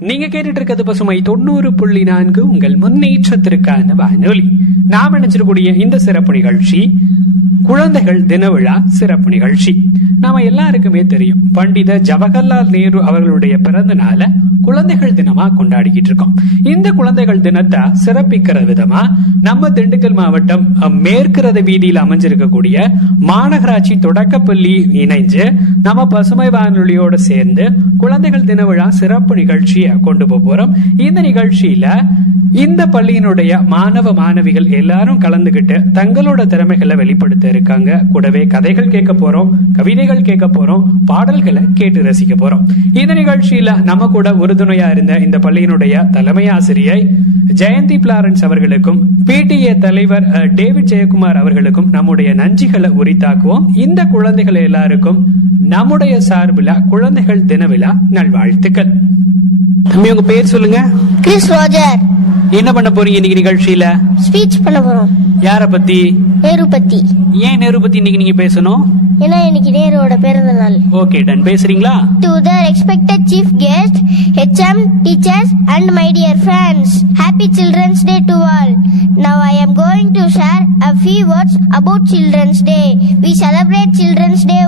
நீங்க கேட்டுட்டு இருக்கிறது பசுமை 90.4 உங்கள் முன்னேற்றத்திற்கான வானொலி. நாம் நினைச்சிருக்கூடிய இந்த சிறப்பு நிகழ்ச்சி குழந்தைகள் தின விழா சிறப்பு நிகழ்ச்சி. நாம எல்லாருக்குமே தெரியும், பண்டித ஜவஹர்லால் நேரு அவர்களுடைய பிறந்த நாளை குழந்தைகள் தினமா கொண்டாடிக்கிட்டு இருக்கோம். இந்த குழந்தைகள் தினத்தை சிறப்பிக்கிற விதமா நம்ம திண்டுக்கல் மாவட்டம் மேற்குரத வீதியில் அமைஞ்சிருக்கக்கூடிய மாநகராட்சி தொடக்கப்பள்ளி இணைஞ்சு நம்ம பசுமை வானொலியோட சேர்ந்து குழந்தைகள் தின விழா சிறப்பு நிகழ்ச்சியை கொண்டு போறோம். இந்த நிகழ்ச்சியில இந்த பள்ளியினுடைய மாணவ மாணவிகள் எல்லாரும் கலந்துகிட்டு தங்களோட திறமைகளை வெளிப்படுத்த இருக்காங்க. கூடவே கதைகள் கேட்க போறோம், கவிதைகள் கேட்க போறோம், பாடல்களை கேட்டு ரசிக்க போறோம். இந்த நிகழ்ச்சியில நம்ம கூட உறுதுணையா இருந்த இந்த பள்ளியினுடைய தலைமை ஆசிரியை ஜெயந்தி பிளாரன்ஸ் அவர்களுக்கும் PTA தலைவர் டேவிட் ஜெயக்குமார் அவர்களுக்கும் நம்முடைய நன்றிகளை உரித்தாக்குவோம். இந்த குழந்தைகள் எல்லாருக்கும் நம்முடைய சார்பில் குழந்தைகள் தின விழா நல்வாழ்த்துக்கள். தம்பி, உங்க பேர் சொல்லுங்க. Chris Roger. என்ன பண்ண போறீங்க இன்னைக்கு நிகழ்ச்சியில? ஸ்பீச் பண்ண போறோம். யார பத்தி? நேரு பத்தி. ஏன் நேரு பத்தி இன்னைக்கு நீங்க பேசணும்? ஏன்னா இன்னைக்கு நேருவோட பிறந்த நாள். Okay, done. பேசுறீங்களா? To the respected chief guest, HM, teachers and my dear friends, happy Children's Day to all. Now I am going to share a few words about Children's Day. We celebrate Children's Day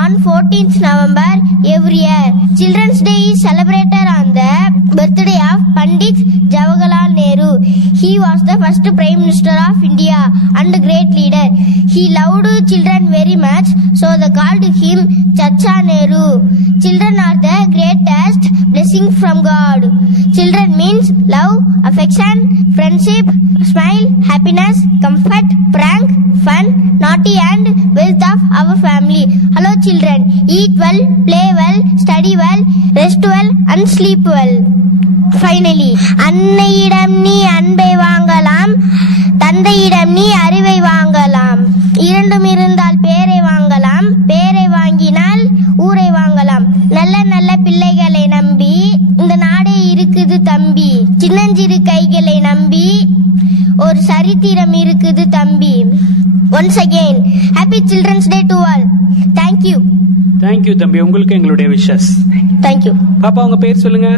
on 14th November every year. Children's Day is celebrated on the birthday of Pandit Jawaharlal Nehru. He was the first Prime Minister of India and a great leader. He loved children very much, so they called him Chacha Nehru. Children are the greatest blessing from God. Children means love, affection, friendship, smile, happiness, comfort, prank, fun, naughty and wealth of our family. Hello children, eat well, play well, study well, rest well and sleep well. Finally, அன்னையிடம் நீ அன்பை வாங்கலாம், தந்தையிடம் நீ அறிவை வாங்கலாம். இரண்டும் இருந்தால் பேரை வாங்கலாம், பேரை வாங்கினால் ஊரை வாங்கலாம். நல்ல நல்ல பிள்ளைகளை நம்பி இந்த நாடே இருக்குது தம்பி. சின்னஞ்சிறு கைகளை நம்பி ஒரு சரித்திரம் இருக்குது தம்பி. Once again, happy Children's Day to all. Thank you. Thank you தம்பி, உங்களுக்கு எங்களுடைய விஷஸ். Thank you. பாப்பா, உங்க பேர் சொல்லுங்க.